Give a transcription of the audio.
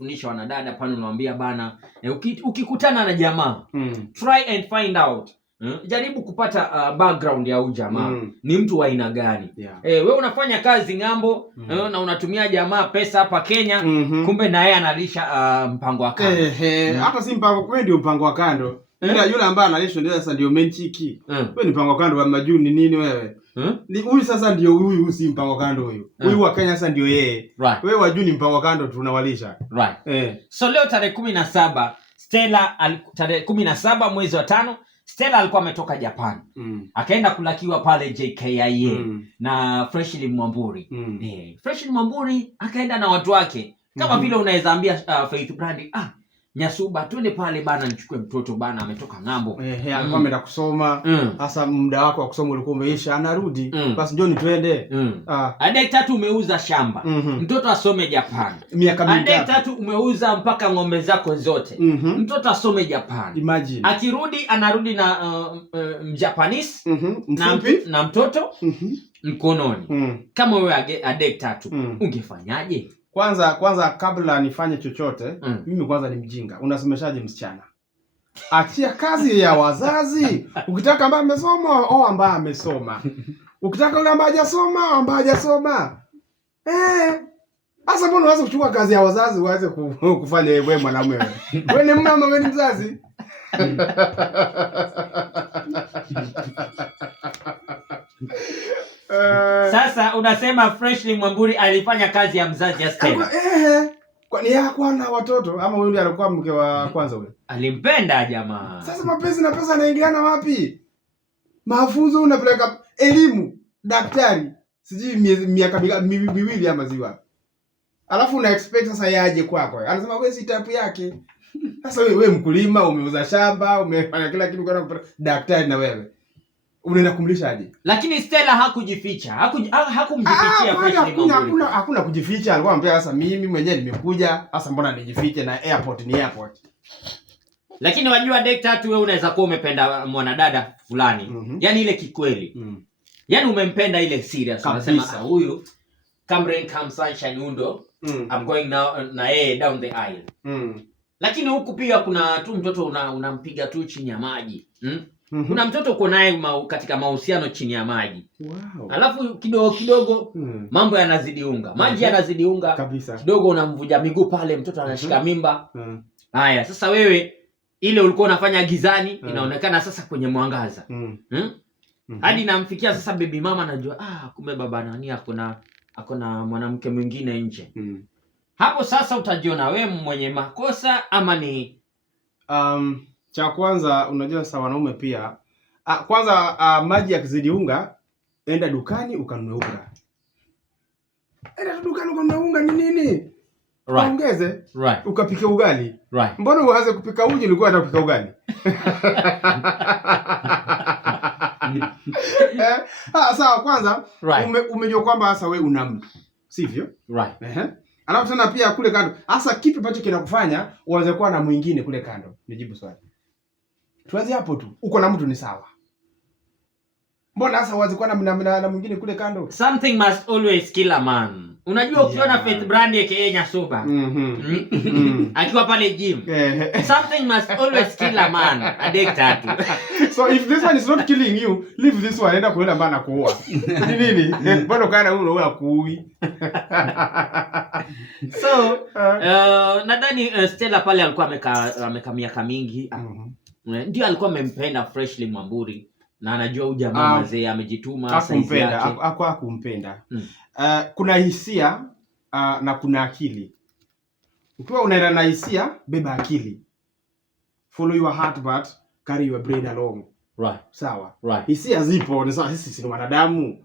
unafundisha wanadada pale, unawaambia bana, ukikutana na jamaa try and find out, jaribu kupata background ya huyu jamaa ni mtu wa aina gani. Wewe unafanya kazi ng'ambo na unatumia jamaa pesa hapa Kenya, kumbe na yeye analisha mpango wa kando. Hata si mpango, wewe ndio mpango wa kando. Yule ambaye analisha ndio sasa ndio menchiki. Wewe ni mpango wa kando wa majuni nini wewe? Ni huyu sasa ndio huyu, si mpango wa kando huyu. Huyu wa Kenya sasa ndio yeye. Wewe wa juni mpango wa kando tunawalisha. So leo tarehe 17 Stella, tarehe 17 mwezi wa 5 Stella alikuwa ametoka Japan. Akaenda kulakiwa pale JKIA na Freshly Mwamburi. Freshly Mwamburi akaenda na watu wake. Kama vile unaweza ambia Faith Brandi, Nyasuba twende pale bana, nichukue mtoto bana, ametoka ng'ambo. Alikuwa ameenda kusoma. Sasa muda wako wa kusoma ulikuwa umeisha, anarudi. Basi njoo twende. Adek 3 umeuza shamba. Mtoto asome Japan. Miaka mingi. Adek 3 umeuza mpaka ng'ombe zako zote. Mtoto asome Japan. Imagine. Akirudi anarudi na Japanese na mtoto mkononi. Kama wewe Adek 3 ungefanyaje? Kwanza kabla nifanye chochote, mimi kwanza ni mjinga. Unasomeshaje msichana? Achia kazi ya wazazi. Ukitaka ambaye amesoma au ambaye amesoma. Ukitaka yule ambaye hajasoma au ambaye hajasoma. Sasa mbona unaweza kuchukua kazi ya wazazi uanze kufanya wewe mwanamume wewe? Wewe ni mama, wewe ni mzazi. Sasa unasema Freshly Mwamburi alifanya kazi ya mzazi ya Stella. Kwani yako na watoto ama wewe ndiye alikuwa mke wa kwanza wewe? Alimpenda jamaa. Sasa mapenzi na pesa yanaingiliana wapi? Mafunzo unapeleka elimu, daktari, sijui miaka miwili ama ziwa. Alafu una expect sasa yaje kwako. Anasema wewe si type yake. Sasa wewe mkulima, umeuza shamba, umefanya kila kitu kwa kupata daktari na wewe. Unaenda kumlishaje? Lakini Stella hakujificha. Hakumjifichia Freshly Mwamburi. Hakuna kujificha. Alikuwa anambia sasa mimi mwenyewe nimekuja, sasa mbona nijifiche na airport ni airport. Lakini wajua Adek 3 wewe unaweza kuwa umependa mwanadada fulani. Yaani ile kikweli. Yaani umempenda ile serious. Unasema huyu come rain come sunshine undo. I'm going now na yeye down the aisle. Lakini huku pia kuna tu mtoto unampiga tu chini ya maji. Kuna mtoto uko naye katika mahusiano chini ya maji. Alafu kidogo mambo yanazidi unga. Maji yanazidi unga kabisa. Kidogo unamvuja miguu pale, mtoto anashika mimba. Haya, sasa wewe ile ulikuwa unafanya gizani inaonekana sasa kwenye mwangaza. Hadi namfikia sasa baby mama, anajua kumbe baba nani akona mwanamke mwingine nje. Hapo sasa utajiona wewe mwenye makosa ama ni cha kwanza unajua sasa wanaume pia kwanza maji yakizidi unga, enda dukani ukanunue unga. Enda dukani ukanunue unga ni nini? Ongeze. Ukapike ugali. Mbona uanze kupika uji ulikuwa unataka kupika ugali? Sawa, kwanza umejua kwamba sasa wewe una mtu. Sivyo? Alafu tena pia kule kando. Sasa kipi ambacho kinakufanya uanze kuwa na mwingine kule kando? Nijibu swali. Tuanze hapo tu. Uko na mtu ni sawa. Mbona sasa uanze kuwa na mwingine kule kando? Something must always kill a man. Unajua ukiona Faith Brandi aka Nyasuba akiwa pale gym, something must always kill a man. Adek 3. So if this one is not killing you, leave this one, enda kuona mbana kuoa. Ni nini? Bado kana wewe akuui. So nadhani Stella pale alikuwa ameka miaka mingi. Ndio alikuwa amempenda Freshly Mwamburi na anajua huyu jamaa mzee amejituma size yake. Hakumpenda. Kuna hisia na kuna akili. Ukiwa unaenda na hisia, beba akili. Follow your heart but carry your brain along. Sawa. Hisia zipo, ni sawa, sisi ni wanadamu.